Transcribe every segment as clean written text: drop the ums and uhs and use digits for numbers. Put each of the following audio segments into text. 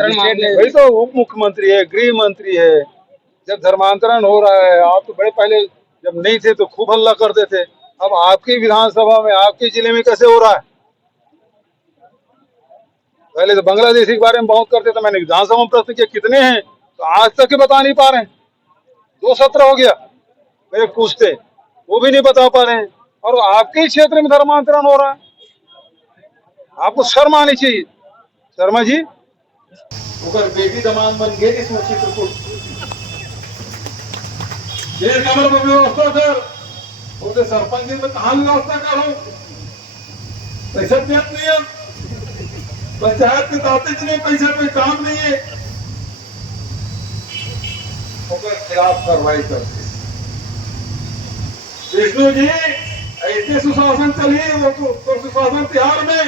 धर्मांतरण मामले वही तो उप मुख्यमंत्री है, गृह मंत्री है। जब धर्मांतरण हो रहा है, आप तो बड़े पहले जब नहीं थे तो खूब हल्ला करते थे। अब आपकी विधानसभा में, आपके जिले में कैसे हो रहा है? पहले तो बांग्लादेशी के बारे में बहुत करते थे। मैंने विधानसभा में प्रश्न किया कितने हैं, तो आज तक के बता नहीं पा रहे हैं। 2 सत्र हो गया मेरे पूछते, वो भी नहीं बता पा रहे हैं। और आपके ही क्षेत्र में धर्मांतरण हो रहा है, आपको शर्म आनी चाहिए। शर्मा जी बेटी दमान बन गए इस चित्रकूट व्यवस्था कर सरपंच में कहा व्यवस्था करो पैसा देत नहीं है। पंचायत के दाते नहीं पैसे पे काम नहीं है, खिलाफ कार्रवाई करते। विष्णु जी ऐसे सुशासन चलिए वो तो सुशासन तिहार में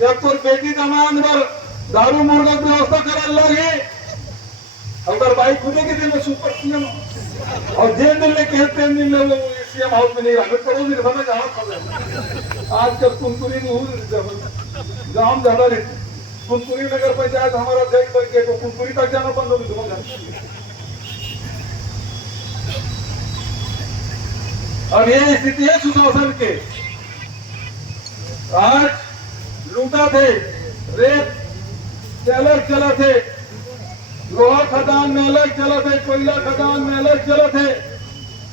जब तो बेटी दमान पर दारू मुर्गा की व्यवस्था कर लगे अगर बाइक खुदे के दिन में सुपर सीएम और जेल दिन में कहते हैं दिन में सीएम हाउस में नहीं रहा करो निर्भर जहाँ खबर आजकल कुनकुरी गांव ज्यादा रहते कुनकुरी नगर पंचायत हमारा अध्यक्ष बन के तो कुनकुरी तक जाना बंद हो गया। अब ये स्थिति है सुशासन के। आज लूटा थे, रेत से अलग चला थे, लोहा खदान में अलग चला थे, कोयला खदान में अलग चला थे,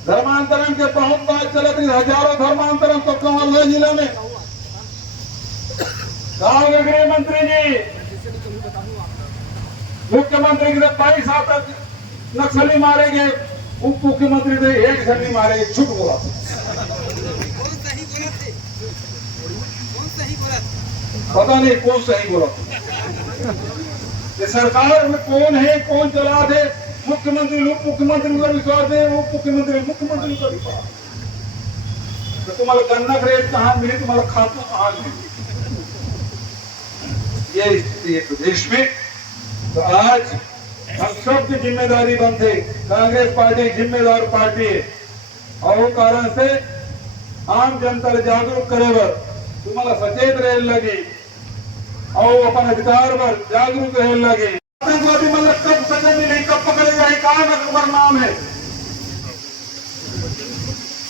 धर्मांतरण के बहुत बात चला थी। हजारों धर्मांतरण तो कमल जिला में। गांव के गृह मंत्री जी, मुख्यमंत्री के 22 तक नक्सली मारे गए, उप मुख्यमंत्री थे एक झंडी मारे, छुट बोला। पता नहीं कौन सही बोला। सरकार में कौन है, कौन चला दे, मुख्यमंत्री उप मुख्यमंत्री का विश्वास है, उप मुख्यमंत्री मुख्यमंत्री का विश्वास। तो तुम्हारा गन्ना रेट कहाँ मिली, तुम्हारा खातू कहाँ मिली, ये स्थिति है प्रदेश में। तो आज हम सबकी जिम्मेदारी बनते, कांग्रेस पार्टी जिम्मेदार पार्टी है और वो कारण से आम जनता जागरूक करे बर तुम्हारा सचेत रहे लगी और अपन अधिकार पर जागरूक रहे लगे। आतंकवादी मतलब कब सजा मिले, कब पकड़ेगा, कहाँ का तुम्हारा नाम है।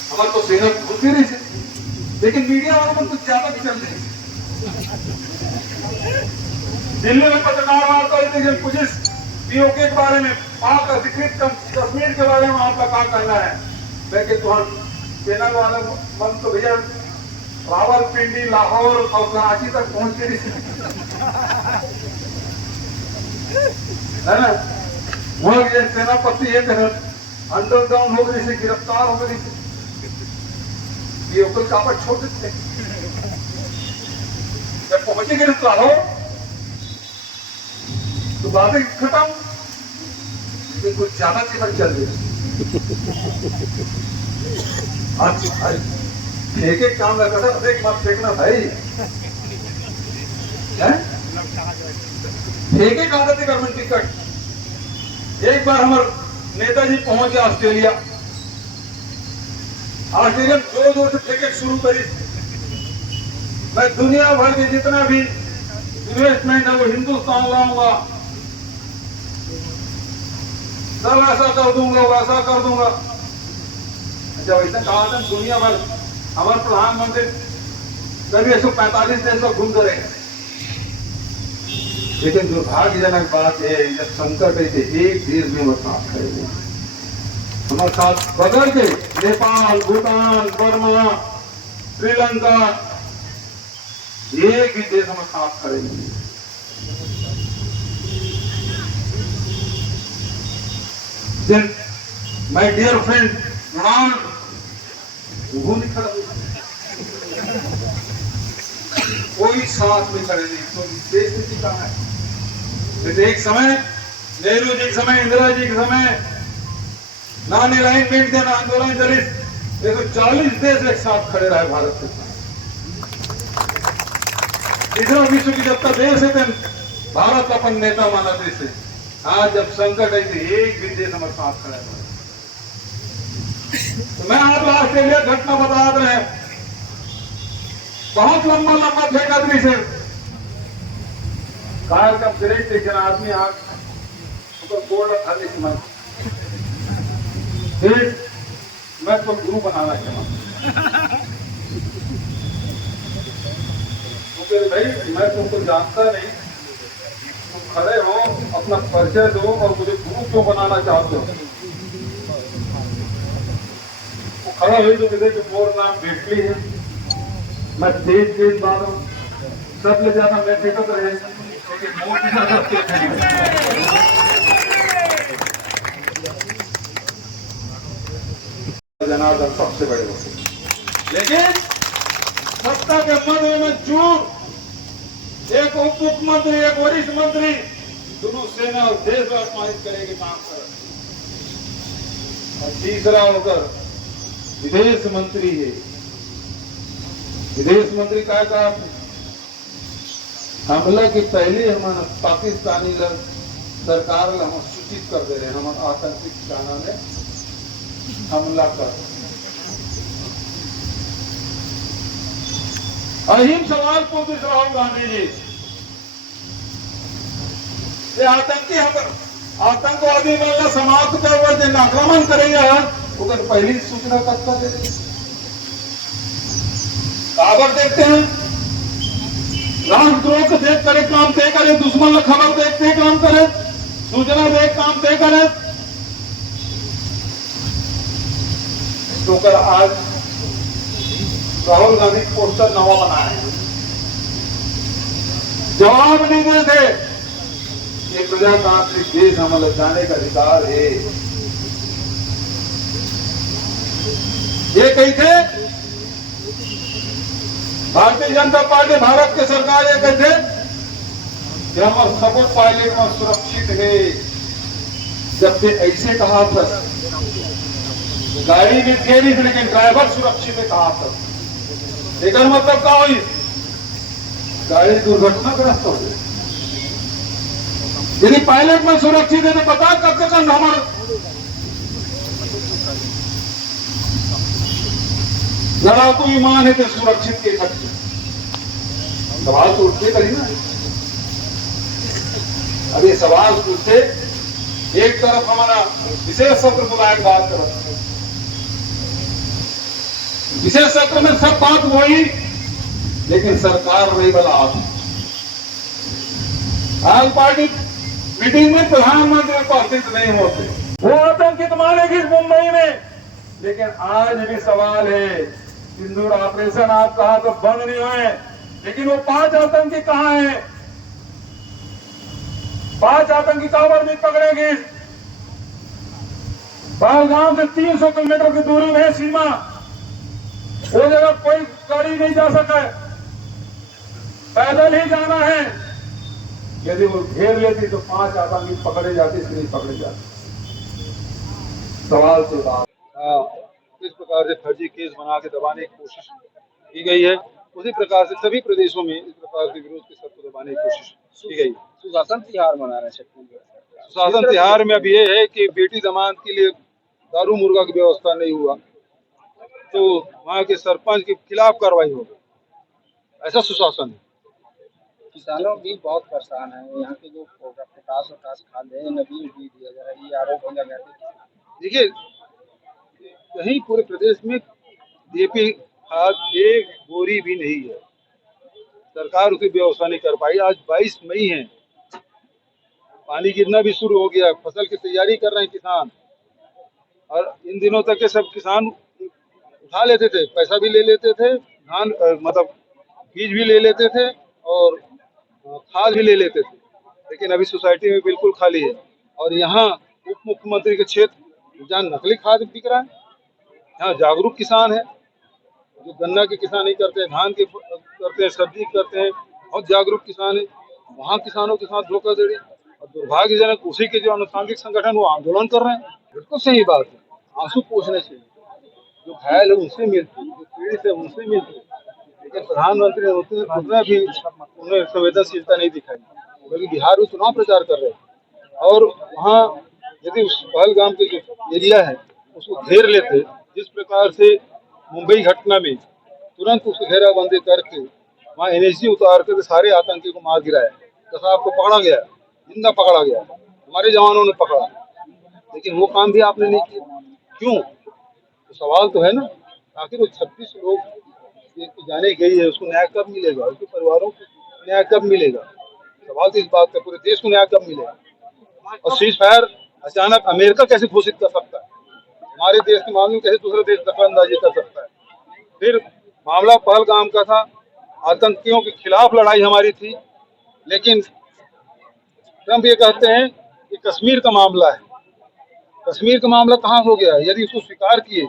हमारे तो सेना खुलती रही है, लेकिन मीडिया वालों को कुछ ज्यादा भी चल रही है। दिल्ली में पत्रकार वार्ता हुई थी पुलिस पीओके के बारे में, पाक अधिकृत कश्मीर के बारे में आपका क्या कहना है। लेकिन तुम्हारा सेना वाले मन तो भैया रावलपिंडी, लाहौर और कराची तक पहुंच के है ना। वहां सेनापति एक अंडरग्राउंड हो गई से गिरफ्तार हो गई, पीओके कापड़ छोड़ देते। जब पहुंचे गए लाहौर तो बातें खत्म, कुछ ज्यादा चीज चल रही है। एक एक काम लगा था, एक मत फेंकना भाई, फेंके कहा था गवर्नमेंट टिकट। एक बार हमारे नेताजी पहुंचे ऑस्ट्रेलिया, ऑस्ट्रेलिया जोर जोर से फेंके शुरू करी। मैं दुनिया भर के जितना भी इन्वेस्टमेंट है वो हिंदुस्तान लाऊंगा, सब ऐसा कर दूंगा, वैसा कर दूंगा। जब ऐसा कहा था दुनिया भर हमारे प्रधानमंत्री कभी 145 देशों घूमते रहे। लेकिन दुर्भाग्यजनक बात है जब संकट है एक देश में वो साथ खड़े, हमारे साथ बदल के नेपाल, भूटान, बर्मा, श्रीलंका, एक भी देश हमारे साथ खड़े नहीं। माय डियर फ्रेंड वो नहीं खड़ा, कोई साथ में खड़े नहीं। तो देश में क्या है। एक समय नेहरू जी के समय, इंदिरा जी के समय नॉन अलाइनमेंट के आंदोलन चली, 140 देश एक साथ खड़े रहे भारत के साथ। तीसरा विश्व की जब तक देश है भारत अपन नेता माना देश है। आज जब संकट है तो एक भी देश हमारे साथ खड़ा है। तो मैं आप ऑस्ट्रेलिया घटना बता रहे हैं, बहुत लंबा लंबा फेंका दृश्य है। कार्यक्रम करे लेकिन आदमी आज बोल रहा था लेकिन मैं तो गुरु बनाना चाहता तो भाई मैं तुमको जानता नहीं, तुम खड़े हो अपना परिचय दो और मुझे गुरु क्यों बनाना चाहते हो। वो खड़ा हुई तो मुझे मोर नाम बेटली है, मैं तेज तेज मारूं सब ले जाना मैं टिकट रहे क्योंकि मोर की जनार्दन सबसे बड़े होते, लेकिन सत्ता के मध्य में चूर एक उप मुख्यमंत्री एक वरिष्ठ मंत्री दोनों सेना और देश को अपमानित करने के काम कर, और तीसरा होकर विदेश मंत्री है। विदेश मंत्री क्या कहा, हमला के पहले हमारा पाकिस्तानी लोग सरकार हम सूचित कर दे रहे हैं, हमारे आतंकी ठिकाना में हमला कर। अहिम सवाल पूछ राहुल गांधी जी, ये आतंकी आतंकवादी वाला समाप्त कर हुआ जिन आक्रमण करेंगे उधर पहली सूचना कब दे देंगे। खबर देखते हैं राष्ट्रद्रोह को देख करे काम तय करे, दुश्मन का खबर देखते काम करे, सूचना देख काम तय करे। तो कर आज राहुल गांधी पोस्टर नवा बनाए, जवाब नहीं देते कि प्रजातांत्रिक देश हमें जाने का अधिकार है। ये कही थे भारतीय जनता पार्टी भारत के सरकार ये कहते कि हमारा सबूत पायलट में सुरक्षित है। जब से ऐसे कहा था गाड़ी भी थे नहीं लेकिन ड्राइवर सुरक्षित है कहा था, लेकिन मतलब क्या हुई गाड़ी दुर्घटनाग्रस्त हो गई। यदि पायलट में सुरक्षित है तो बता कब तक हमारा लड़ाकू विमान है तो सुरक्षित के सकते सवाल तो उठते करी ना। अब ये सवाल पूछते, एक तरफ हमारा विशेष सत्र बुलाए बात कर, विशेष सत्र में सब बात वही, लेकिन सरकार नहीं बला। ऑल पार्टी मीटिंग में प्रधानमंत्री उपस्थित नहीं होते, वो आतंकित मानेगी मुंबई में। लेकिन आज भी सवाल है, सिंदूर ऑपरेशन आप कहा तो बंद नहीं हुए, लेकिन वो 5 आतंकी कहां हैं? 5 आतंकी कांवर भी पकड़ेगी। पहलगाम से 300 किलोमीटर की दूरी में सीमा, वो जगह कोई गाड़ी नहीं जा सके, पैदल ही जाना है। यदि वो घेर लेती तो 5 आतंकी पकड़े जाते, इसलिए पकड़े जाते। सवाल से बात इस प्रकार से फर्जी केस बना के दबाने की कोशिश की गई है, उसी प्रकार से सभी प्रदेशों में इस प्रकार के विरोध के सर को दबाने की कोशिश की गई। सुशासन तिहार मना रहे हैं। सुशासन तिहार में अब ये है कि बेटी जमानत के लिए दारू मुर्गा की व्यवस्था नहीं हुआ तो वहाँ के सरपंच के खिलाफ कार्रवाई होगी, ऐसा सुशासन है। किसानों भी बहुत परेशान है, यहाँ के जो पोटास और कास खाद है नदी भी दिया जा रहा है, ये आरोप लगा है। देखिए कहीं पूरे प्रदेश में डीएपी खाद एक बोरी भी नहीं है, सरकार उसकी व्यवस्था नहीं कर पाई। आज 22 मई है, पानी गिरना भी शुरू हो गया, फसल की तैयारी कर रहे हैं किसान, और इन दिनों तक के सब किसान उठा लेते थे, पैसा भी ले लेते थे, धान मतलब बीज भी ले लेते थे और खाद भी ले लेते थे, लेकिन अभी सोसाइटी में बिल्कुल खाली है। और यहाँ उप मुख्यमंत्री के क्षेत्र जहाँ नकली खाद बिक रहा है, यहाँ जागरूक किसान है, जो गन्ना के किसान नहीं करते, धान के करते हैं, सब्जी करते हैं, बहुत जागरूक किसान है, वहाँ किसानों के साथ धोखाधड़ी। और दुर्भाग्यजनक उसी के जो अनुसांगिक संगठन वो आंदोलन कर रहे हैं। बिल्कुल सही बात है, आंसू पोंछने चाहिए, जो घायल है उनसे मिलते, जो पीड़ित है उनसे मिलते, लेकिन प्रधानमंत्री उन्हें भी उन्हें संवेदनशीलता नहीं दिखाई, क्योंकि बिहार में चुनाव प्रचार कर रहे हैं। और वहाँ यदि उस पहलगाम के जो एरिया है उसको घेर लेते, जिस प्रकार से मुंबई घटना में तुरंत उसको घेराबंदी करके वहाँ एनएसजी उतार कर सारे आतंकी को मार गिराया, कसाब को पकड़ा गया, जिंदा पकड़ा गया, हमारे जवानों ने पकड़ा, लेकिन वो काम भी आपने नहीं किया। क्यों? तो सवाल तो है ना, आखिर वो 26 लोग की जाने गई है, उसको न्याय कब मिलेगा? उसके परिवारों को न्याय कब मिलेगा? सवाल तो इस बात का, पूरे देश को न्याय कब मिलेगा? और सीज फायर अचानक अमेरिका कैसे घोषित कर सकता है? हमारे देश के मामले में कैसे दूसरा देश दखलंदाजी कर सकता है? फिर मामला पहलगाम का था, आतंकियों के खिलाफ लड़ाई हमारी थी, लेकिन ट्रंप ये कहते हैं कि कश्मीर का मामला है। कश्मीर का मामला कहाँ हो गया? यदि उसको स्वीकार किए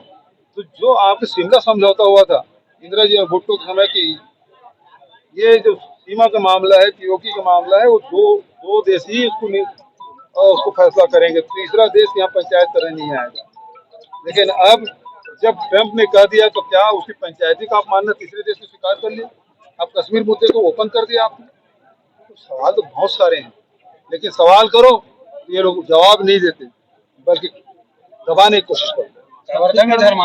तो जो आपके शिमला समझौता हुआ था इंदिरा जी और भुट्टो के समय की, ये जो सीमा का मामला है, पीओके का मामला है, वो दो देश ही उसको फैसला करेंगे, तीसरा देश यहाँ पंचायत करने नहीं आएगा। लेकिन अब जब ट्रंप ने कह दिया तो क्या उसकी पंचायती का अपमानना तीसरे देश ने स्वीकार कर लिया? अब कश्मीर मुद्दे को ओपन कर दिया आपने। तो सवाल तो बहुत सारे हैं, लेकिन सवाल करो ये लोग जवाब नहीं देते, बल्कि दबाने की कोशिश करते हैं। संवर्धन में धर्म